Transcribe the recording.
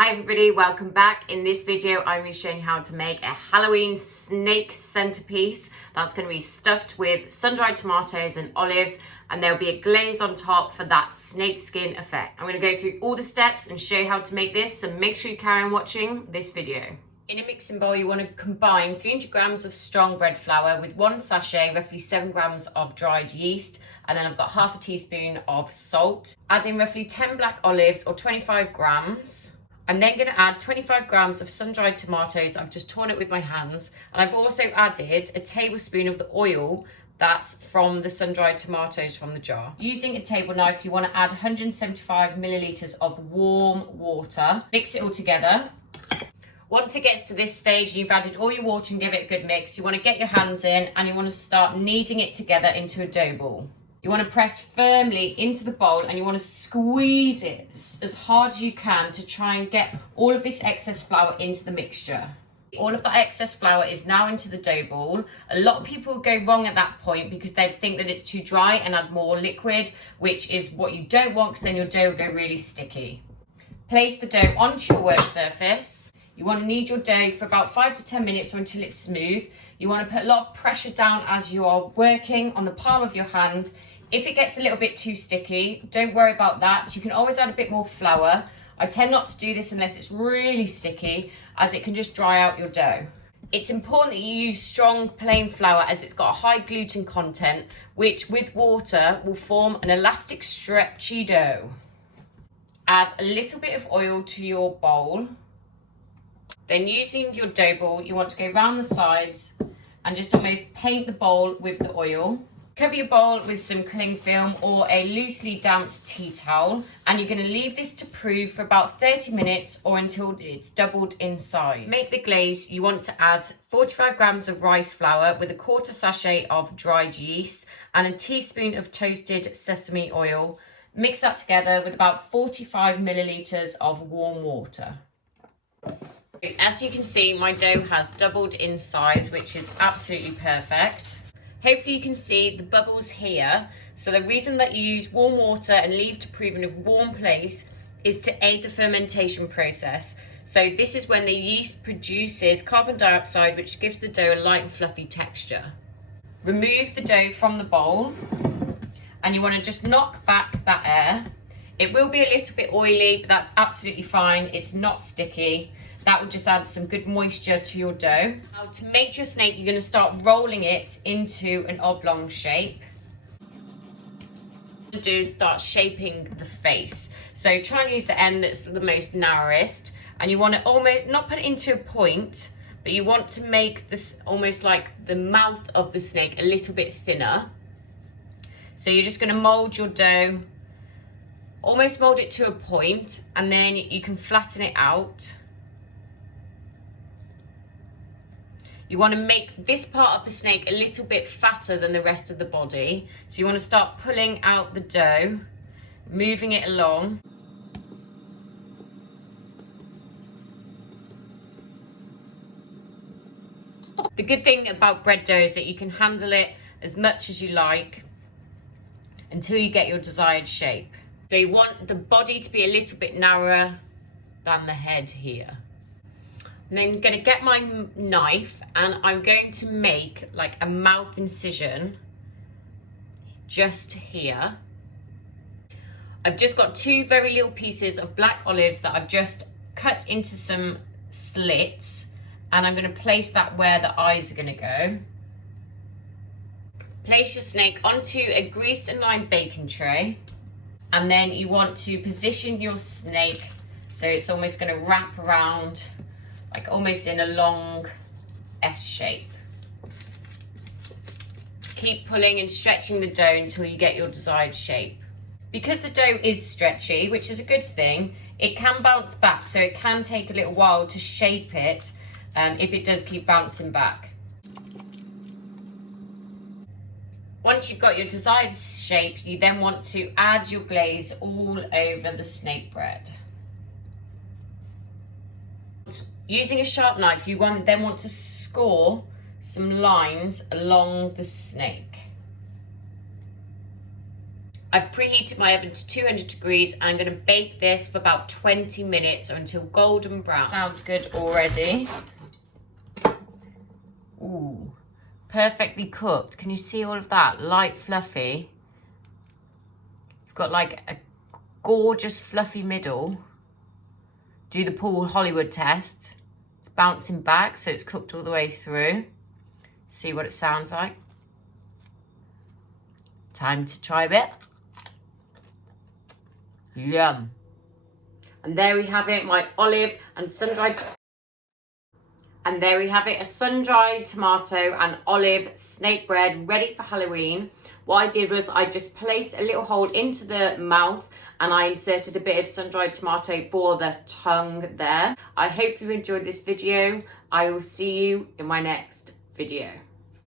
Hi everybody, welcome back. In this video, I'm going to be showing you how to make a Halloween snake centerpiece. That's going to be stuffed with sun-dried tomatoes and olives, and there'll be a glaze on top for that snake skin effect. I'm going to go through all the steps and show you how to make this, so make sure you carry on watching this video. In a mixing bowl, you want to combine 300 grams of strong bread flour with 1 sachet, roughly 7 grams of dried yeast, and then I've got half a teaspoon of salt. Add in roughly 10 black olives or 25 grams. I'm then going to add 25 grams of sun-dried tomatoes. I've just torn it with my hands, and I've also added a tablespoon of the oil that's from the sun-dried tomatoes from the jar. Using a table knife, you want to add 175 milliliters of warm water. Mix it all together. Once it gets to this stage, you've added all your water and give it a good mix. You want to get your hands in and you want to start kneading it together into a dough ball. You want to press firmly into the bowl and you want to squeeze it as hard as you can to try and get all of this excess flour into the mixture. All of that excess flour is now into the dough ball. A lot of people go wrong at that point because they'd think that it's too dry and add more liquid, which is what you don't want because then your dough will go really sticky. Place the dough onto your work surface. You want to knead your dough for about 5 to 10 minutes or until it's smooth. You want to put a lot of pressure down as you are working on the palm of your hand. If it gets a little bit too sticky, don't worry about that. You can always add a bit more flour. I tend not to do this unless it's really sticky, as it can just dry out your dough. It's important that you use strong plain flour as it's got a high gluten content, which with water will form an elastic stretchy dough. Add a little bit of oil to your bowl. Then using your dough ball, you want to go around the sides and just almost paint the bowl with the oil. Cover your bowl with some cling film or a loosely damped tea towel, and you're going to leave this to prove for about 30 minutes or until it's doubled in size. To make the glaze, you want to add 45 grams of rice flour with a quarter sachet of dried yeast and a teaspoon of toasted sesame oil. Mix that together with about 45 milliliters of warm water. As you can see, my dough has doubled in size, which is absolutely perfect. Hopefully you can see the bubbles here. So the reason that you use warm water and leave to prove in a warm place is to aid the fermentation process. So this is when the yeast produces carbon dioxide, which gives the dough a light and fluffy texture. Remove the dough from the bowl and you want to just knock back that air. It will be a little bit oily, but that's absolutely fine. It's not sticky. That will just add some good moisture to your dough. Now, to make your snake, you're going to start rolling it into an oblong shape. What you do is start shaping the face. So try and use the end that's the most narrowest, and you want to almost not put it into a point, but you want to make this almost like the mouth of the snake a little bit thinner. So you're just going to mold your dough, almost mold it to a point, and then you can flatten it out. You want to make this part of the snake a little bit fatter than the rest of the body. So you want to start pulling out the dough, moving it along. The good thing about bread dough is that you can handle it as much as you like until you get your desired shape. So you want the body to be a little bit narrower than the head here. And then I'm going to get my knife and I'm going to make like a mouth incision just here. I've just got 2 very little pieces of black olives that I've just cut into some slits, and I'm going to place that where the eyes are going to go. Place your snake onto a greased and lined baking tray, and then you want to position your snake so it's almost going to wrap around, like almost in a long S shape. Keep pulling and stretching the dough until you get your desired shape. Because the dough is stretchy, which is a good thing, it can bounce back, so it can take a little while to shape it if it does keep bouncing back. Once you've got your desired shape, you then want to add your glaze all over the snake bread. Using a sharp knife, you then want to score some lines along the snake. I've preheated my oven to 200 degrees. I'm going to bake this for about 20 minutes or until golden brown. Sounds good already. Ooh, perfectly cooked. Can you see all of that? Light, fluffy. You've got like a gorgeous fluffy middle. Do the Paul Hollywood test. It's bouncing back, so it's cooked all the way through. See what it sounds like. Time to try a bit. Yum. And there we have it, my olive and sun-dried. And there we have it, a sun-dried tomato and olive snake bread ready for Halloween. What I did was I just placed a little hole into the mouth and I inserted a bit of sun-dried tomato for the tongue there. I hope you enjoyed this video. I will see you in my next video.